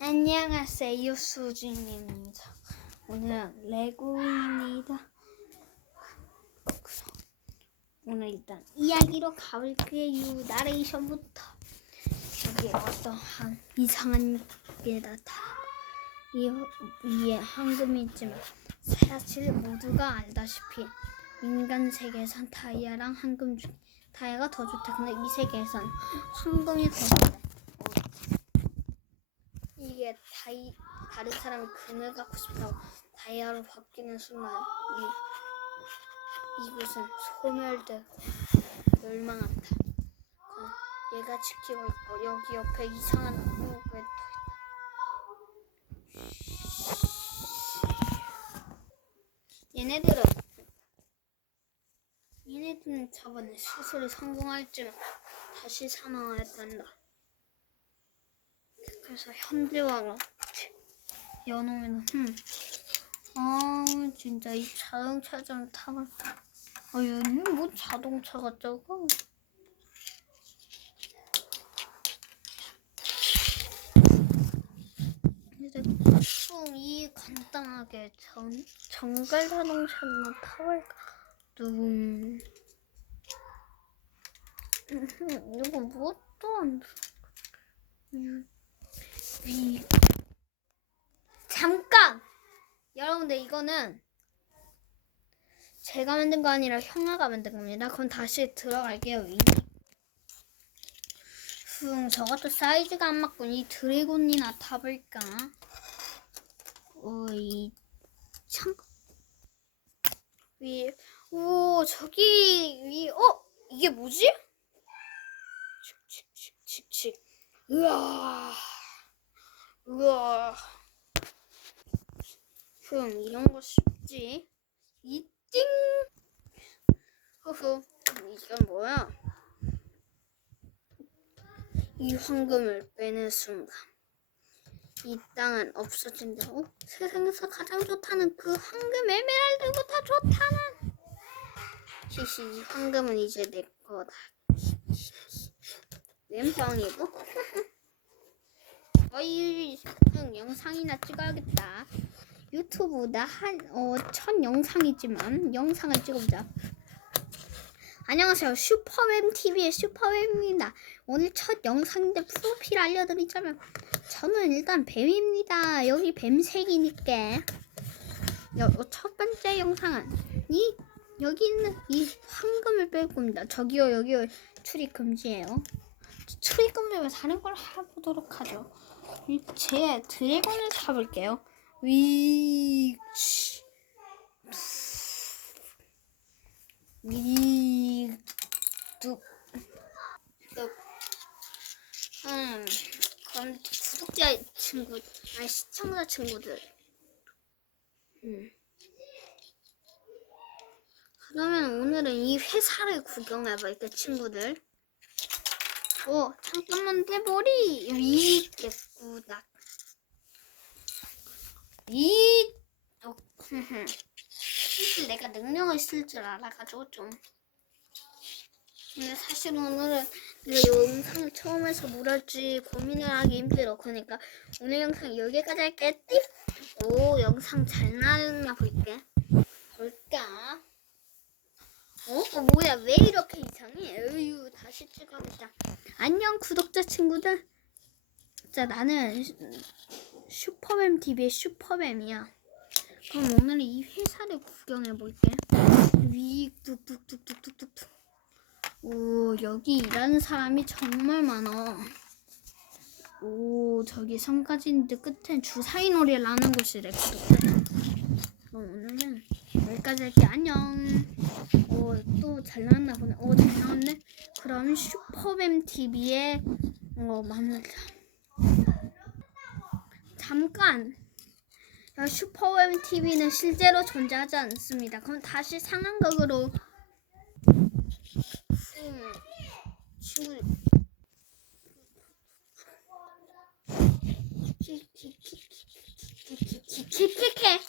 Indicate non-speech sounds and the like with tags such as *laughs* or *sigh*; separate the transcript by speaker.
Speaker 1: 안녕하세요 수진입니다. 오늘은 레고입니다. 오늘 일단 이야기로 가볼게요. 나레이션부터 여기 어떠한 이상한 게 나타나. 이 위에 황금이 있지만 사실 모두가 알다시피 인간 세계에선 다이아랑 황금 중 다이아가 더 좋대. 근데 이 세계에선 황금이 더 좋대. 다이 다른 사람이 금을 갖고 싶다고 다이아로 바뀌는 순간 이 이곳은 소멸되고 멸망한다. 그럼 얘가 지키고 있고 여기 옆에 이상한 나무가 또 있다. 얘네들은 얘네들은 저번에 수술이 성공할지만 다시 사망했단다. 그래서 현대화가 연호는 음. 아 진짜 이 자동차 좀 타볼까 아 얘는 뭐 자동차가 적어 이제 이 간단하게 정, 정갈 자동차는 타볼까 뚱 이거 뭣도 안 들어. 잠깐! 여러분들 이거는 제가 만든 거 아니라 형아가 만든 겁니다. 그럼 다시 들어갈게요. 위. 흠, 저것도 사이즈가 안 맞고 이 드래곤이나 타볼까? 오이 참. 위. 오 저기 위. 어 이게 뭐지? 칙칙칙칙칙. 으아. 우와. 흠, 이런 거 쉽지. 이띵. 허허, 이건 뭐야? 이 황금을 빼는 순간, 이 땅은 없어진다고? 세상에서 가장 좋다는 그 황금 에메랄드보다 좋다는. 히히, 이 황금은 이제 내 거다. 램빵이고? *laughs* 어이 응, 영상이나 찍어야겠다. 유튜브 나 한어첫 영상이지만 영상을 찍어보자. 안녕하세요. 슈퍼맨 TV의 슈퍼맨입니다. 오늘 첫 영상인데 프로필 알려드리자면 저는 일단 뱀입니다. 여기 뱀색이니까 여, 첫 번째 영상은 이 여기 있는 이 황금을 뺄 겁니다. 저기요 여기요 출입 금지예요. 출입 금지면 다른 걸 해보도록 하죠. 제 드래곤을 잡을게요. 위, 위, 뚝, 뚝. 음, 그럼 구독자 친구, 아니 시청자 친구들. 음. 그러면 오늘은 이 회사를 구경해볼게 친구들. 오, 잠깐만 내 머리 위 개꾸닥. 이, 어, 사실 내가 능력을 쓸 줄 알아가지고 좀. 근데 사실 오늘은 내가 영상을 처음 해서 뭘 할지 고민을 하기 힘들어. 그러니까 오늘 영상 여기까지 할게. 띠. 오, 영상 잘 나왔나 볼게. 볼까? 어? 어 뭐야 왜 이렇게 이상해? 어휴 다시 찍어야겠다. 안녕 구독자 친구들. 자 나는 슈퍼맨 TV의 슈퍼맨이야. 그럼 오늘 이 회사를 구경해 볼게. 위 뚝뚝뚝뚝뚝뚝. 오 여기 일하는 사람이 정말 많아. 오 저기 성까지인데 끝엔 주사위 놀이를 하는 곳이래 구독자. 그럼 오늘은 여기까지 할게 안녕. 오, 또잘 나왔나 보네. 오, 잘 나왔네. 그럼 슈퍼맨 TV에 어, 만나자. 잠깐. 야, 슈퍼맨 TV는 실제로 존재하지 않습니다. 그럼 다시 상황극으로. 음, 친구. 키키키키키키키키키키키. 오.